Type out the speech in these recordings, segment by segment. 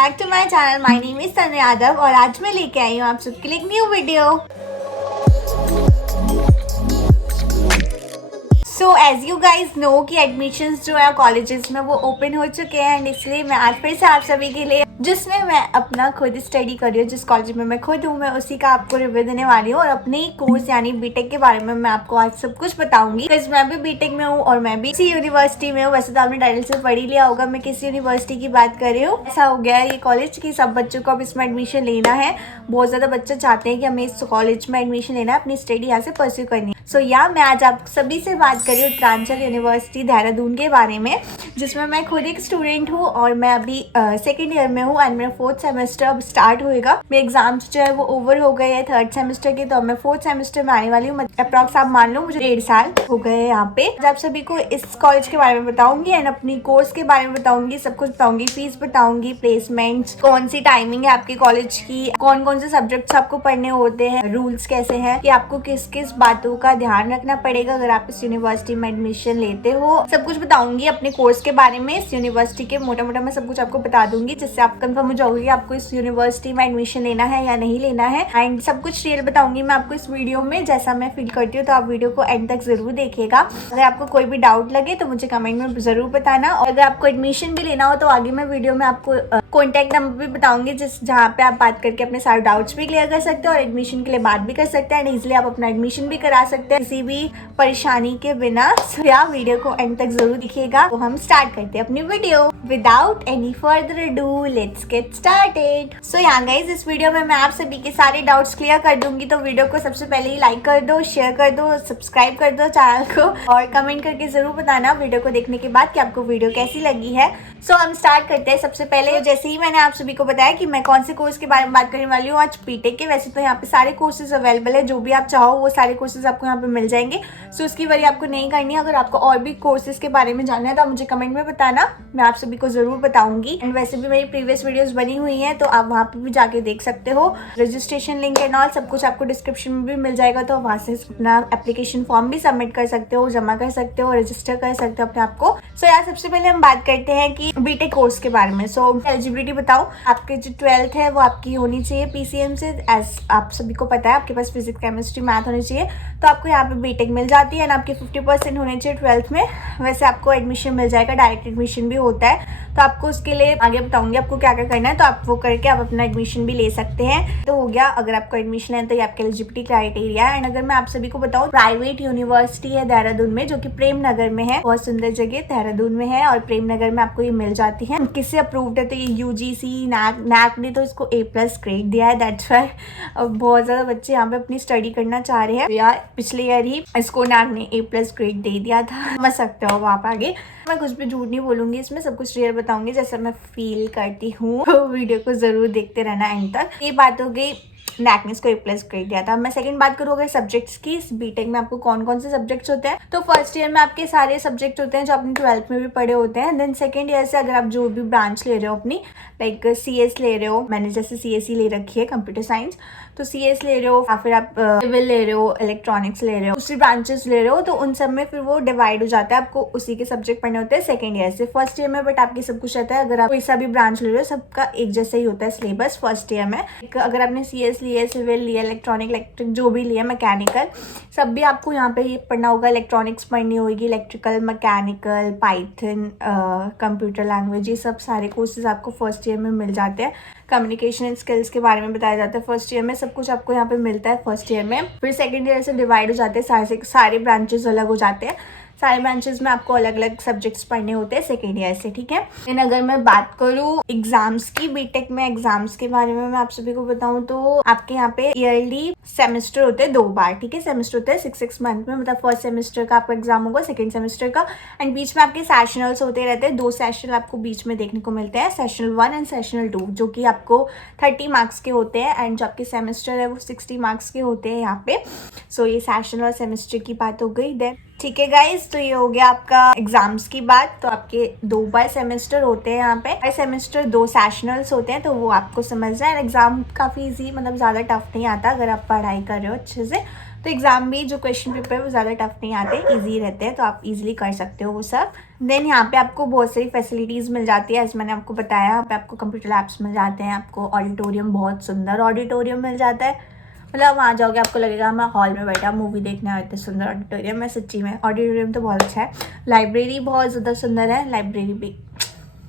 Back to my channel. My name is Tanu Yadav और आज मैं लेके आई हूँ आप सबके लिए एक new video. So as you guys know कि एडमिशन्स जो है कॉलेजेस में वो ओपन हो चुके हैं एंड इसलिए मैं आज फिर से आप सभी के लिए जिसमें मैं अपना खुद स्टडी कर रही हूँ, जिस कॉलेज में मैं खुद हूँ, मैं उसी का आपको रिव्यू देने वाली हूँ और अपने कोर्स यानी बीटेक के बारे में मैं आपको आज सब कुछ बताऊंगी। बिकॉज मैं भी बीटेक में हूँ और मैं भी इसी यूनिवर्सिटी में हूँ। वैसे तो आपने टाइटल से पढ़ ही लिया होगा मैं किस यूनिवर्सिटी की बात कर रही हूँ। ऐसा हो गया है ये कॉलेज की सब बच्चों को अब इसमें एडमिशन लेना है। बहुत ज़्यादा बच्चे चाहते हैं कि हमें इस कॉलेज में एडमिशन लेना है, अपनी स्टडी यहाँ से परस्यू करनी है। सो मैं आज आप सभी से बात कर रही हूँ उत्तरांचल यूनिवर्सिटी देहरादून के बारे में, जिसमें मैं खुद एक स्टूडेंट हूँ और मैं अभी सेकेंड ईयर में हूँ एंड मेरा फोर्थ सेमेस्टर अब स्टार्ट होएगा। मेरे एग्जाम्स जो है वो ओवर हो गए हैं थर्ड सेमेस्टर के, तो अब मैं फोर्थ सेमेस्टर में आने वाली हूँ। अप्रॉक्स आप मान लो मुझे 1.5 साल हो गए हैं यहाँ पे। आप सभी को इस कॉलेज के बारे में बताऊंगी एंड अपनी कोर्स के बारे में बताऊंगी, सब कुछ बताऊंगी, फीस बताऊंगी, प्लेसमेंट्स, कौन सी टाइमिंग है आपके कॉलेज की, कौन कौन से सब्जेक्ट्स आपको पढ़ने होते हैं, रूल्स कैसे हैं, कि आपको किस किस बातों का ध्यान रखना पड़ेगा अगर आप इस यूनिवर्सिटी में एडमिशन लेते हो। सब कुछ बताऊंगी अपने कोर्स के बारे में, इस यूनिवर्सिटी के मोटा मोटा मैं सब कुछ आपको बता दूंगी, जिससे आप कंफर्म हो जाओगे कि आपको इस यूनिवर्सिटी में एडमिशन लेना है या नहीं लेना है। एंड सब कुछ रियल बताऊंगी मैं आपको इस वीडियो में, जैसा मैं फील करती हूँ। तो आप वीडियो को एंड तक जरूर देखिएगा। अगर आपको कोई भी डाउट लगे तो मुझे कमेंट में जरूर बताना। और अगर आपको एडमिशन भी लेना हो तो आगे मैं वीडियो में आपको कॉन्टैक्ट नंबर भी बताऊंगी, जिस जहाँ पे आप बात करके अपने सारे डाउट्स भी क्लियर कर सकते हो और एडमिशन के लिए बात भी कर सकते हैं एंड इजिली आप अपना एडमिशन भी करा सकते हैं किसी भी परेशानी के बिना। सो वीडियो को एंड तक जरूर देखिएगा। तो हम स्टार्ट करते हैं अपनी video. Without any further do let's get started. So guys, इस वीडियो में मैं आप सभी के सारे डाउट्स क्लियर कर दूंगी। तो वीडियो को सबसे पहले ही लाइक कर दो, शेयर कर दो, सब्सक्राइब कर दो चैनल को और कमेंट करके जरूर बताना वीडियो को देखने के बाद कि आपको वीडियो कैसी लगी है। सो हम स्टार्ट करते हैं। सबसे पहले जैसे ही मैंने आप सभी को बताया कि मैं कौन से कोर्स के बारे में बात करने वाली हूँ आज बीटेक के। वैसे तो यहाँ पे सारे कोर्सेज अवेलेबल है, जो भी आप चाहो वो सारे कोर्सेज आपको यहाँ पे मिल जाएंगे। सो उसकी वरी आपको नहीं करनी है। अगर आपको और भी कोर्सेज के बारे में जानना है तो आप मुझे कमेंट में बताना, मैं आप सभी को जरूर बताऊंगी। एंड वैसे भी मेरी प्रीवियस वीडियोस बनी हुई हैं तो आप वहाँ पे भी जाके देख सकते हो। रजिस्ट्रेशन लिंक एंड ऑल सब कुछ आपको डिस्क्रिप्शन में भी मिल जाएगा, तो वहाँ से अपना एप्लीकेशन फॉर्म भी सबमिट कर सकते हो, जमा कर सकते हो, रजिस्टर कर सकते हो अपने आप को। सो सबसे पहले हम बात करते हैं कि बीटेक कोर्स के बारे में। सो एलिजिबिलिटी बताओ, आपके जो 12th है वो आपकी होनी चाहिए पीसीएम से। एज आप सभी को पता है आपके पास फिजिक्स केमिस्ट्री मैथ होनी चाहिए, तो आपको यहाँ पे बीटेक मिल जाती है। एंड आपके 50% होने चाहिए 12th में। वैसे आपको एडमिशन मिल जाएगा, डायरेक्ट एडमिशन भी होता है, तो आपको उसके लिए आगे बताऊंगी आपको क्या क्या करना है। तो आप वो करके आप अपना एडमिशन भी ले सकते हैं। तो हो गया अगर आपको एडमिशन है तो ये आपके एलिजिबिलिटी क्राइटेरिया है। एंड अगर मैं आप सभी को बताऊं, प्राइवेट यूनिवर्सिटी है देहरादून में जो कि प्रेम नगर में है, बहुत सुंदर जगह देहरादून में है और प्रेम नगर में आपको ये मिल जाती है। किससे अप्रूव्ड है तो ये यूजीसी नैक ने तो इसको A+ ग्रेड दिया है। दैट्स व्हाई बहुत ज्यादा बच्चे यहाँ पे अपनी स्टडी करना चाह रहे हैं। यार पिछले ईयर ही इसको नैक ने A+ ग्रेड दे दिया था, समझ सकते हो आप आगे। मैं कुछ भी झूठ नहीं बोलूंगी, इसमें सब कुछ रियल बताऊंगी जैसा मैं फील करती हूँ। तो वीडियो को जरूर देखते रहना एंड तक। ये बात हो गई नैक ने इसको A+ ग्रेड दिया था। मैं सेकंड बात करूँ अगर सब्जेक्ट्स की, इस बीटेक में आपको कौन कौन से सब्जेक्ट्स होते हैं। तो फर्स्ट ईयर में आपके सारे सब्जेक्ट होते हैं जो आपने 12th में भी पढ़े होते हैं। देन सेकंड ईयर से अगर आप जो भी ब्रांच ले रहे हो अपनी, लाइक CS ले रहे हो, मैंने जैसे CSE ले रखी है कंप्यूटर साइंस, तो CS ले रहे हो या फिर आप सिविल ले रहे हो, इलेक्ट्रॉनिक्स ले रहे हो, दूसरी ब्रांचेस ले रहे हो, तो उन सब में फिर वो डिवाइड हो जाता है। आपको उसी के सब्जेक्ट पढ़ने होते हैं सेकंड ईयर से। फर्स्ट ईयर में बट आपकी सब कुछ रहता है। अगर आप कोई सा भी ब्रांच ले रहे हो सबका एक जैसा ही होता है सिलेबस फर्स्ट ईयर में। अगर आपने CS लिया, सिविल लिया, इलेक्ट्रिक जो भी लिया, मैकेनिकल, सब भी आपको यहाँ पे पढ़ना होगा। इलेक्ट्रॉनिक्स पढ़नी होगी, electrical, mechanical, Python, computer language, ये सब सारे कोर्सेज आपको फर्स्ट ईयर में मिल जाते हैं। कम्युनिकेशन स्किल्स के बारे में बताया जाता है फर्स्ट ईयर में, सब कुछ आपको यहाँ पे मिलता है फर्स्ट ईयर में। फिर सेकंड ईयर से डिवाइड हो जाते हैं, सारे ब्रांचेस अलग हो जाते हैं। सारे ब्रांचेस में आपको अलग अलग सब्जेक्ट्स पढ़ने होते हैं सेकेंड ईयर से, ठीक है। लेकिन अगर मैं बात करूँ एग्जाम्स की, बीटेक में एग्जाम्स के बारे में मैं आप सभी को बताऊँ तो आपके यहाँ पे ईयरली सेमेस्टर होते हैं 2 बार, ठीक है। सेमेस्टर होते हैं 6 मंथ में, मतलब फर्स्ट सेमेस्टर का आपका एग्जाम होगा, सेकेंड सेमेस्टर का, एंड बीच में आपके सेशनल्स होते रहते हैं। 2 सेशन आपको बीच में देखने को मिलते हैं, सेशनल 1 एंड सेशनल 2, जो कि आपको 30 मार्क्स के होते हैं। एंड जो आपके सेमेस्टर है वो 60 मार्क्स के होते हैं यहाँ पे। सो ये सेशन और सेमेस्टर की बात हो गई। देन ठीक है गाइज, तो ये हो गया आपका एग्जाम्स की बात। तो आपके 2 बार सेमेस्टर होते हैं यहाँ पे, हर सेमेस्टर 2 सेशनल्स होते हैं, तो वो आपको समझना है। एग्जाम काफ़ी इजी, मतलब ज़्यादा टफ नहीं आता अगर आप पढ़ाई कर रहे हो अच्छे से। तो एग्जाम भी जो क्वेश्चन पेपर है वो ज़्यादा टफ नहीं आते, इजी रहते हैं, तो आप इजीली कर सकते हो वो सब। देन यहाँ पे आपको बहुत सारी फैसिलिटीज़ मिल जाती है, जैसे मैंने आपको बताया। यहाँ पे आपको कंप्यूटर लैब्स मिल जाते हैं, आपको ऑडिटोरियम, बहुत सुंदर ऑडिटोरियम मिल जाता है। मतलब वहाँ जाओगे आपको लगेगा मैं हॉल में बैठा मूवी देखने आए थे। सुंदर ऑडिटोरियम है सच्ची में, ऑडिटोरियम तो बहुत अच्छा है। लाइब्रेरी बहुत ज़्यादा सुंदर है, लाइब्रेरी भी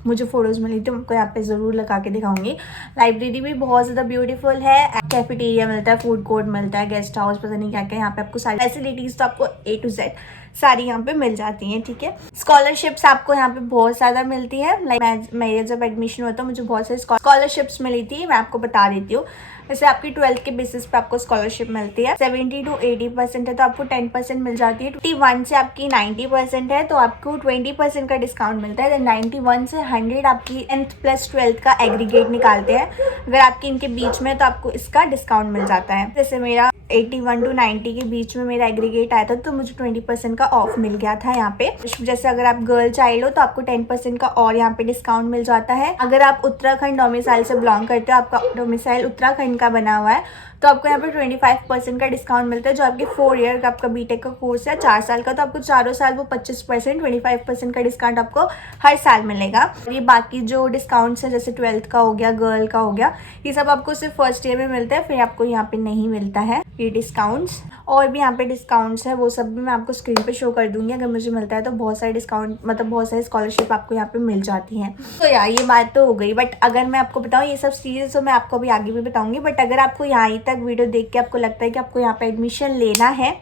मुझे फ़ोटोज़ मिली थी, उनको यहाँ पे ज़रूर लगा के दिखाऊंगी। लाइब्रेरी भी बहुत ज़्यादा ब्यूटीफुल है। कैफेटेरिया मिलता है, फूड कोर्ट मिलता है, गेस्ट हाउस, पता नहीं क्या क्या। यहाँ पे आपको सारी फैसिलिटीज़ तो आपको A to Z सारी यहाँ पे मिल जाती हैं, ठीक है। स्कॉलरशिप्स आपको यहाँ पे बहुत ज़्यादा मिलती है। लाइक मेरे जब एडमिशन हुआ था मुझे बहुत सारी स्कॉलरशिप्स मिली थी, मैं आपको बता देती हूँ। जैसे आपकी 12th के बेसिस पे आपको स्कॉलरशिप मिलती है। 70 to 80% है तो आपको 10% मिल जाती है। 51 से आपकी 90% है तो आपको 20% का डिस्काउंट मिलता है। देन 91 से 100 आपकी 10th प्लस 12th का एग्रीगेट निकालते हैं। अगर आपकी इनके बीच में तो आपको इसका डिस्काउंट मिल जाता है। जैसे मेरा 81 to 90 के बीच में मेरा एग्रीगेट आया था तो मुझे 20% का ऑफ मिल गया था यहाँ पे। जैसे अगर आप गर्ल चाइल्ड हो तो आपको 10% का और यहाँ पे डिस्काउंट मिल जाता है। अगर आप उत्तराखंड डोमिसाइल से बिलोंग करते हो, आपका डोमिसाइल उत्तराखंड का बना हुआ है, तो आपको यहाँ पे 25% का डिस्काउंट मिलता है। जो आपके 4 ईयर का आपका बीटेक का कोर्स है, 4 साल का, तो आपको चारों साल वो 25%, 25% का डिस्काउंट आपको हर साल मिलेगा। ये बाकी जो डिस्काउंट्स है जैसे 12th का हो गया, गर्ल का हो गया, ये सब आपको सिर्फ फर्स्ट ईयर में मिलता है, फिर आपको यहाँ पे नहीं मिलता है ये डिस्काउंट्स। और भी यहाँ पे डिस्काउंट्स है, वो सब भी मैं आपको स्क्रीन पे शो कर दूंगी अगर मुझे मिलता है तो। बहुत सारे डिस्काउंट, मतलब बहुत सारी स्कॉलरशिप आपको यहाँ पे मिल जाती हैं। तो यार ये बात तो हो गई, बट अगर मैं आपको बताऊँ ये सब चीज़ें तो मैं आपको अभी आगे भी बताऊंगी। बट अगर आपको यहाँ तक वीडियो देख के आपको लगता है कि आपको यहाँ पे एडमिशन लेना है,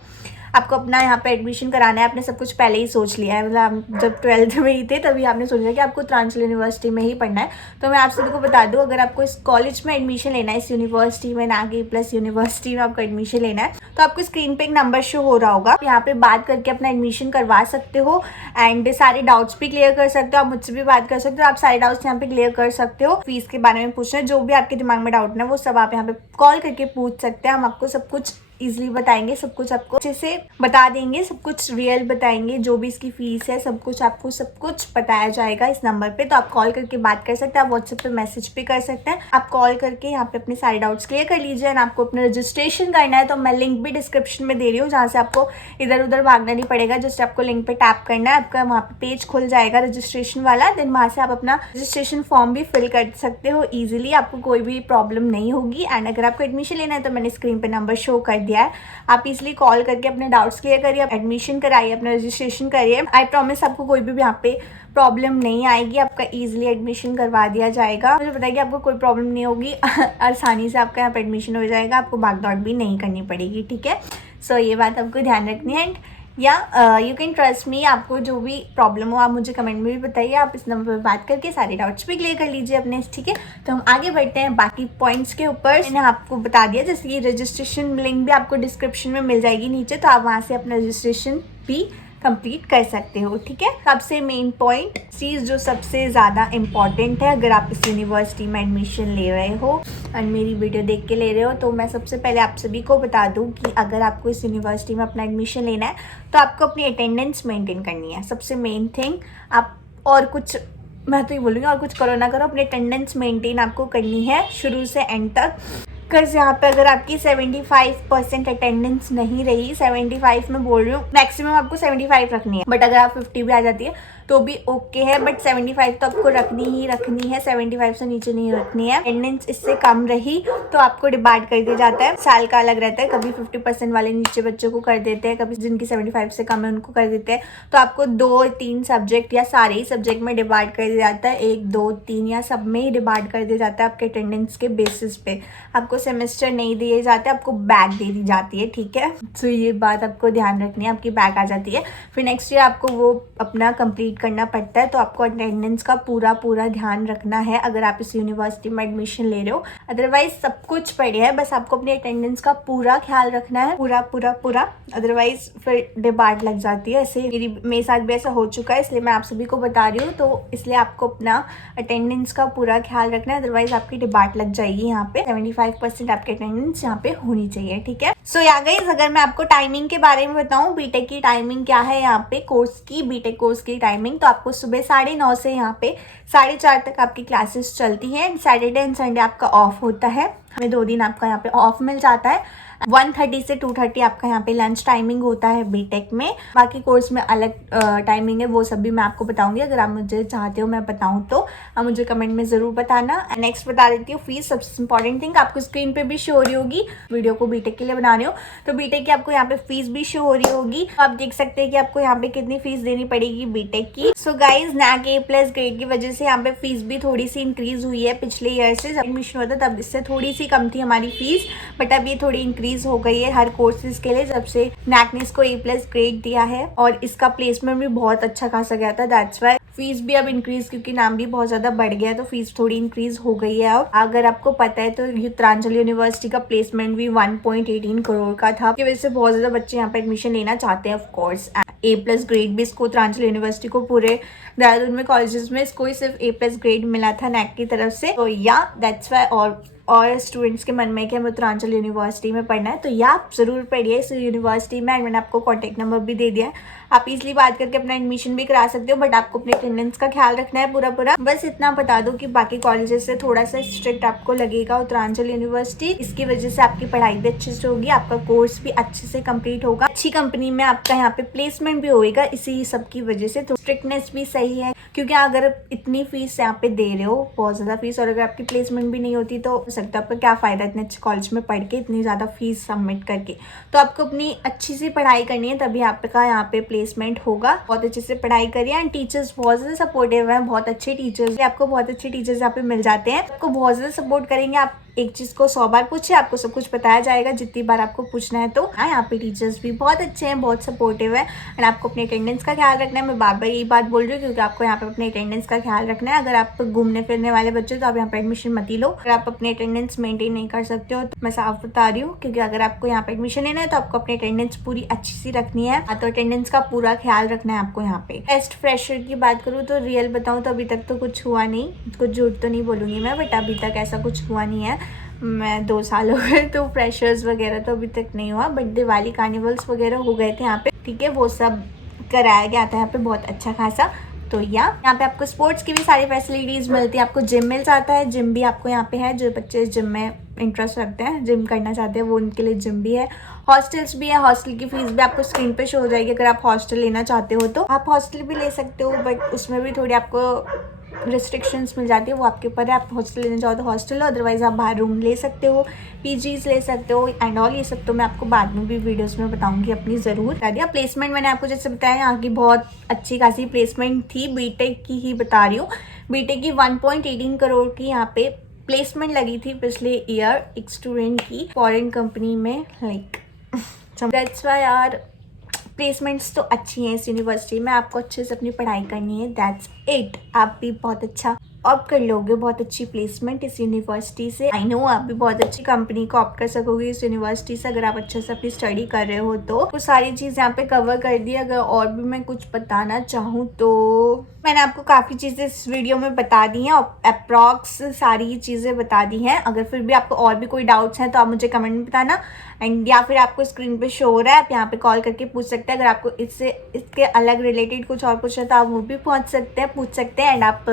आपको अपना यहाँ पे एडमिशन कराना है, आपने सब कुछ पहले ही सोच लिया है, मतलब जब 12th में ही थे तभी आपने सोचा कि आपको उत्तरांचल यूनिवर्सिटी में ही पढ़ना है, तो मैं आप सभी को बता दूं अगर आपको इस कॉलेज में एडमिशन लेना है, इस यूनिवर्सिटी में, ना कि प्लस यूनिवर्सिटी में आपको एडमिशन लेना है, तो आपको स्क्रीन पे एक नंबर शो हो रहा होगा, यहाँ पे बात करके अपना एडमिशन करवा सकते हो। एंड सारे डाउट्स भी क्लियर कर सकते हो, आप मुझसे भी बात कर सकते हो, आप सारे डाउट्स यहाँ पे क्लियर कर सकते हो। फीस के बारे में पूछना है, जो भी आपके दिमाग में डाउट है वो सब आप यहाँ पे कॉल करके पूछ सकते हैं। हम आपको सब कुछ इजीली बताएंगे, सब कुछ आपको अच्छे से बता देंगे, सब कुछ रियल बताएंगे, जो भी इसकी फीस है सब कुछ आपको सब कुछ बताया जाएगा इस नंबर पे। तो आप कॉल करके बात कर सकते हैं, आप व्हाट्सएप पे मैसेज भी कर सकते हैं। आप कॉल करके यहाँ पे अपने सारे डाउट्स क्लियर कर लीजिए। एंड आपको अपना रजिस्ट्रेशन करना है तो मैं लिंक भी डिस्क्रिप्शन में दे रही हूँ, जहाँ से आपको इधर उधर भागना नहीं पड़ेगा। जस्ट आपको लिंक पे टैप करना है, आपका वहाँ पे पेज खुल जाएगा रजिस्ट्रेशन वाला। देन वहाँ से आप अपना रजिस्ट्रेशन फॉर्म भी फिल कर सकते हो ईजिली, आपको कोई भी प्रॉब्लम नहीं होगी। एंड अगर आपको एडमिशन लेना है तो मैंने स्क्रीन पे नंबर शो कर दिया है, आप इसलिए कॉल करके अपने डाउट्स क्लियर करिए, एडमिशन कराइए, अपना रजिस्ट्रेशन करिए। आई प्रॉमिस आपको कोई भी यहाँ पे प्रॉब्लम नहीं आएगी, आपका इजीली एडमिशन करवा दिया जाएगा। मुझे पता है कि आपको कोई प्रॉब्लम नहीं होगी, आसानी से आपका यहाँ पे एडमिशन हो जाएगा, आपको भाग दौड़ भी नहीं करनी पड़ेगी, ठीक है। सो ये बात आपको ध्यान रखनी है। या यू कैन ट्रस्ट मी, आपको जो भी प्रॉब्लम हो आप मुझे कमेंट में भी बताइए, आप इस नंबर पर बात करके सारे डाउट्स भी क्लियर कर लीजिए अपने, ठीक है। तो हम आगे बढ़ते हैं बाकी पॉइंट्स के ऊपर। मैंने आपको बता दिया, जैसे कि रजिस्ट्रेशन लिंक भी आपको डिस्क्रिप्शन में मिल जाएगी नीचे, तो आप वहाँ से अपना रजिस्ट्रेशन भी कंप्लीट कर सकते हो, ठीक है। सबसे मेन पॉइंट चीज़ जो सबसे ज़्यादा इम्पॉर्टेंट है, अगर आप इस यूनिवर्सिटी में एडमिशन ले रहे हो और मेरी वीडियो देख के ले रहे हो, तो मैं सबसे पहले आप सभी को बता दूं कि अगर आपको इस यूनिवर्सिटी में अपना एडमिशन लेना है तो आपको अपनी अटेंडेंस मेंटेन करनी है, सबसे मेन थिंग। आप और कुछ, मैं तो ये बोलूँगी और कुछ करो ना करो, अपनी अटेंडेंस मेंटेन आपको करनी है शुरू से एंड तक। बिकॉज यहाँ पे अगर आपकी 75% अटेंडेंस नहीं रही, 75 में बोल रही हूँ, मैक्सिमम आपको 75 रखनी है, बट अगर आप 50 भी आ जाती है तो भी ओके है, बट 75 तो आपको रखनी ही रखनी है, 75 से नीचे नहीं रखनी है। अटेंडेंस इससे कम रही तो आपको डिबार्ड कर दिया जाता है, साल का अलग रहता है, कभी 50% वाले नीचे बच्चों को कर देते हैं, कभी जिनकी 75 से कम है उनको कर देते हैं। तो आपको 2-3 सब्जेक्ट या सारे ही सब्जेक्ट में डिबार्ड कर दिया जाता है, 1, 2, 3 या सब में ही डिबार्ड कर दिया जाता है आपके अटेंडेंस के बेसिस पे। आपको सेमेस्टर नहीं दिए जाते, आपको बैक दे दी जाती है, ठीक है। तो ये बात आपको ध्यान रखनी है, आपकी बैक आ जाती है, फिर नेक्स्ट ईयर आपको वो अपना कंप्लीट करना पड़ता है। तो आपको अटेंडेंस का पूरा ध्यान रखना है अगर आप इस यूनिवर्सिटी में एडमिशन ले रहे हो। अदरवाइज सब कुछ बढ़िया है, बस आपको अपनी अटेंडेंस का पूरा ख्याल रखना है, पूरा। अदरवाइज फिर डिबार्ड लग जाती है। ऐसे मेरे साथ भी ऐसा हो चुका है, इसलिए मैं आप सभी को बता रही हूँ। तो इसलिए आपको अपना अटेंडेंस का पूरा ख्याल रखना है, अदरवाइज आपकी डिबार्ड लग जाएगी। यहाँ पे 75% 100% आपकी अटेंडेंस यहाँ पे होनी चाहिए, ठीक है। सो या गाइस, अगर मैं आपको टाइमिंग के बारे में बताऊँ, बीटेक की टाइमिंग क्या है यहाँ पे कोर्स की, बीटेक कोर्स की टाइमिंग, तो आपको सुबह 9:30 से यहाँ पे 4:30 तक आपकी क्लासेस चलती हैं। सैटरडे एंड संडे आपका ऑफ होता है, हमें 2 दिन आपका यहाँ पे ऑफ मिल जाता है। 1:30 से 2:30 आपका यहाँ पे लंच टाइमिंग होता है बीटेक में। बाकी कोर्स में अलग टाइमिंग है, वो सब भी मैं आपको बताऊंगी। अगर आप मुझे चाहते हो मैं बताऊं तो आप मुझे कमेंट में ज़रूर बताना। नेक्स्ट बता देती हूँ फीस, सबसे इंपॉर्टेंट थिंग आपको स्क्रीन पे भी शो हो रही होगी। वीडियो को बीटेक के लिए बना रही हो तो बीटेक की आपको यहाँ पे फीस भी शो हो रही होगी। आप देख सकते हैं कि आपको यहाँ पे कितनी फीस देनी पड़ेगी बीटेक की। So guys, NAAC A+ grade की वजह से यहाँ पे फीस भी थोड़ी सी इंक्रीज हुई है। पिछले ईयर से जब एडमिशन हुआ था तब इससे थोड़ी सी कम थी हमारी फीस, बट अब ये थोड़ी इंक्रीज हो गई है हर कोर्सेज के लिए जब से नैक ने इसको A+ ग्रेड दिया है। और इसका प्लेसमेंट भी बहुत अच्छा खासा गया था, दैट्स वाई फीस भी अब इंक्रीज, क्योंकि नाम भी बहुत ज्यादा बढ़ गया है तो फीस थोड़ी इंक्रीज हो गई है। अब अगर आपको पता है तो उत्तरांचल यूनिवर्सिटी का प्लेसमेंट भी 1.18 करोड़ का था, की वजह से बहुत ज्यादा बच्चे यहाँ पे एडमिशन लेना चाहते हैं। ऑफ कोर्स A+ ग्रेड भी इसको उत्तरांचल यूनिवर्सिटी को पूरे देहरादून में कॉलेजेस में इसको ही सिर्फ A+ ग्रेड मिला था नैक की तरफ से। तो या दैट्स वाई और स्टूडेंट्स के मन में कि हमें उत्तरांचल यूनिवर्सिटी में पढ़ना है तो या आप ज़रूर पढ़िए इस यूनिवर्सिटी में। एंड मैंने आपको कॉन्टैक्ट नंबर भी दे दिया है, आप इजीली बात करके अपना एडमिशन भी करा सकते हो, बट आपको अपने अटेंडेंस का ख्याल रखना है पूरा। बस इतना बता दो कि बाकी कॉलेजेस से थोड़ा सा स्ट्रिक्ट आपको लगेगा उत्तरांचल यूनिवर्सिटी। इसकी वजह से आपकी पढ़ाई भी अच्छे से होगी, आपका कोर्स भी अच्छे से कंप्लीट होगा, अच्छी कंपनी में आपका यहाँ पे प्लेसमेंट भी होगा इसी सब की वजह से। तो स्ट्रिक्टनेस भी सही है, क्योंकि अगर इतनी फीस यहाँ पे दे रहे हो, बहुत ज़्यादा फीस, और अगर आपकी प्लेसमेंट भी नहीं होती तो हो सकता है आपका क्या फ़ायदा इतने अच्छे कॉलेज में पढ़ के इतनी ज़्यादा फीस सबमिट करके। तो आपको अपनी अच्छी सी पढ़ाई करनी है, तभी आपका यहाँ पे प्लेसमेंट होगा। बहुत अच्छे से पढ़ाई करिए एंड टीचर्स बहुत ज़्यादा सपोर्टिव हैं, बहुत अच्छे टीचर्स, आपको बहुत अच्छे टीचर्स यहाँ पे मिल जाते हैं, आपको बहुत ज़्यादा सपोर्ट करेंगे। आप एक चीज़ को 100 बार पूछे, आपको सब कुछ बताया जाएगा जितनी बार आपको पूछना है। तो हाँ, यहाँ पे टीचर्स भी बहुत अच्छे हैं, बहुत सपोर्टिव है। एंड आपको अपने अटेंडेंस का ख्याल रखना है, मैं बार बार यही बात बोल रही हूँ, क्योंकि आपको यहाँ पे अपने अटेंडेंस का ख्याल रखना है। अगर आप घूमने फिरने वाले बच्चे तो आप यहाँ पे एडमिशन मत ही लो। अगर आप अपने अटेंडेंस मेंटेन नहीं कर सकते हो तो मैं साफ बता रही हूँ, क्योंकि अगर आपको यहाँ पे एडमिशन लेना है तो आपको अपनी अटेंडेंस पूरी अच्छी सी रखनी है। तो अटेंडेंस का पूरा ख्याल रखना है आपको यहाँ पे। टेस्ट फ्रेशर की बात करूँ तो रियल बताऊँ तो अभी तक तो कुछ हुआ नहीं, कुछ झूठ तो नहीं बोलूँगी मैं, बट अभी तक ऐसा कुछ हुआ नहीं है। मैं 2 साल हो गए तो फ्रेशर्स वगैरह तो अभी तक नहीं हुआ, बट दिवाली कार्निवल्स वगैरह हो गए थे यहाँ पे, ठीक है, वो सब कराया गया था यहाँ पे बहुत अच्छा खासा। तो यहाँ पे आपको स्पोर्ट्स की भी सारी फैसिलिटीज़ मिलती है, आपको जिम मिल जाता है, जिम भी आपको यहाँ पे है। जो बच्चे जिम में इंटरेस्ट रखते हैं, जिम करना चाहते हैं, वो उनके लिए जिम भी है। हॉस्टल्स भी है, हॉस्टल की फीस भी आपको स्क्रीन पे शो हो जाएगी। अगर आप हॉस्टल लेना चाहते हो तो आप हॉस्टल भी ले सकते हो, बट उसमें भी थोड़ी आपको रिस्ट्रिक्शंस मिल जाती है, वो आपके ऊपर है। आप हॉस्टल लेना चाहो तो हॉस्टल लो, अदरवाइज आप बाहर रूम ले सकते हो, पीजीज ले सकते हो एंड ऑल। ये सब तो मैं आपको बाद में भी वीडियोस में बताऊंगी अपनी ज़रूर। बता दिया प्लेसमेंट मैंने आपको जैसे बताया, यहाँ की बहुत अच्छी खासी प्लेसमेंट थी। बीटेक की ही बता रही हूँ, बीटेक की 1.18 करोड़ की यहाँ पे प्लेसमेंट लगी थी पिछले ईयर एक स्टूडेंट की फॉरेन कंपनी में। लाइक दैट्स व्हाई यार, प्लेसमेंट्स तो अच्छी हैं इस यूनिवर्सिटी में, आपको अच्छे से अपनी पढ़ाई करनी है, दैट्स इट। आप भी बहुत अच्छा ऑप्ट कर लोगे, बहुत अच्छी प्लेसमेंट इस यूनिवर्सिटी से। आई नो आप भी बहुत अच्छी कंपनी को ऑप्ट कर सकोगे इस यूनिवर्सिटी से, अगर आप अच्छे से अपनी स्टडी कर रहे हो तो। वो सारी चीज़ यहाँ पे कवर कर दी। अगर और भी मैं कुछ बताना चाहूँ तो मैंने आपको काफ़ी चीज़ें इस वीडियो में बता दी हैं, अप्रॉक्स सारी चीज़ें बता दी हैं। अगर फिर भी आपको और भी कोई डाउट्स हैं तो आप मुझे कमेंट में बताना, एंड या फिर आपको स्क्रीन पे शो हो रहा है, आप यहाँ पे कॉल करके पूछ सकते हैं। अगर आपको इसके अलग रिलेटेड कुछ और पूछना है तो आप वो भी पूछ सकते हैं। एंड आप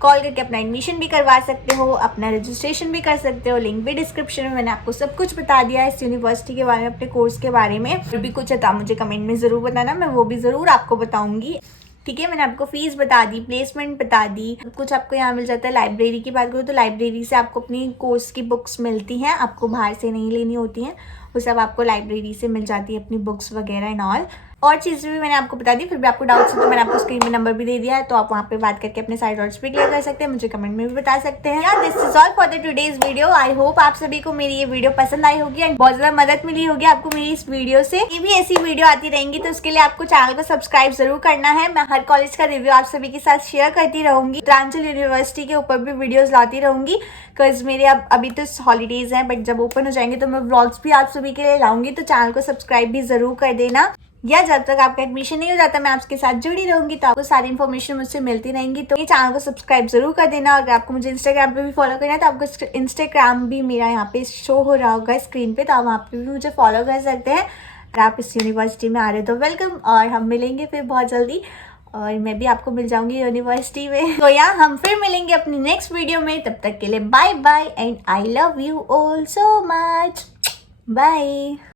कॉल करके अपना एडमिशन भी करवा सकते हो, अपना रजिस्ट्रेशन भी कर सकते हो। लिंक भी डिस्क्रिप्शन में, मैंने आपको सब कुछ बता दिया है इस यूनिवर्सिटी के बारे में, अपने कोर्स के बारे में। फिर भी कुछ है तो आप मुझे कमेंट में ज़रूर बताना, मैं वो भी ज़रूर आपको बताऊँगी, ठीक है। मैंने आपको फीस बता दी, प्लेसमेंट बता दी, कुछ आपको यहाँ मिल जाता है। लाइब्रेरी की बात करूँ तो लाइब्रेरी से आपको अपनी कोर्स की बुक्स मिलती हैं, आपको बाहर से नहीं लेनी होती हैं, वो सब आपको लाइब्रेरी से मिल जाती है, अपनी बुक्स वगैरह एंड ऑल। और चीज़ें भी मैंने आपको बता दी। फिर भी आपको डाउट्स है तो मैंने आपको स्क्रीन में नंबर भी दे दिया है, तो आप वहाँ पे बात करके अपने सारे डाउट्स भी क्लियर कर सकते हैं, मुझे कमेंट में भी बता सकते हैं। यार this is all for the today's video. I hope आप सभी को मेरी ये वीडियो पसंद आई होगी एंड बहुत ज़्यादा मदद मिली होगी आपको मेरी इस वीडियो से। ये भी ऐसी वीडियो आती रहेंगी तो उसके लिए आपको चैनल को सब्सक्राइब जरूर करना है। मैं हर कॉलेज का रिव्यू आप सभी के साथ शेयर करती रहूंगी, उत्तरांचल यूनिवर्सिटी के ऊपर भी वीडियोज लाती रहूंगी, बिकॉज मेरे अभी तो हॉलीडेज हैं, बट जब ओपन हो जाएंगे तो मैं व्लॉग्स भी आप सभी के लिए लाऊंगी। तो चैनल को सब्सक्राइब भी जरूर कर देना। या जब तक आपका एडमिशन नहीं हो जाता मैं आपके साथ जुड़ी रहूंगी, तो आपको सारी इन्फॉर्मेशन मुझसे मिलती रहेंगी। तो ये चैनल को सब्सक्राइब जरूर कर देना। अगर आपको मुझे इंस्टाग्राम पे भी फॉलो करना है तो आपको इंस्टाग्राम भी मेरा यहाँ पे शो हो रहा होगा स्क्रीन पे, तो आप वहाँ पे भी मुझे फॉलो कर सकते हैं। अगर आप इस यूनिवर्सिटी में आ रहे हो तो वेलकम, और हम मिलेंगे फिर बहुत जल्दी, और मैं भी आपको मिल जाऊंगी यूनिवर्सिटी में। तो यहाँ हम फिर मिलेंगे अपनी नेक्स्ट वीडियो में, तब तक के लिए bye bye and I love you all so much. Bye.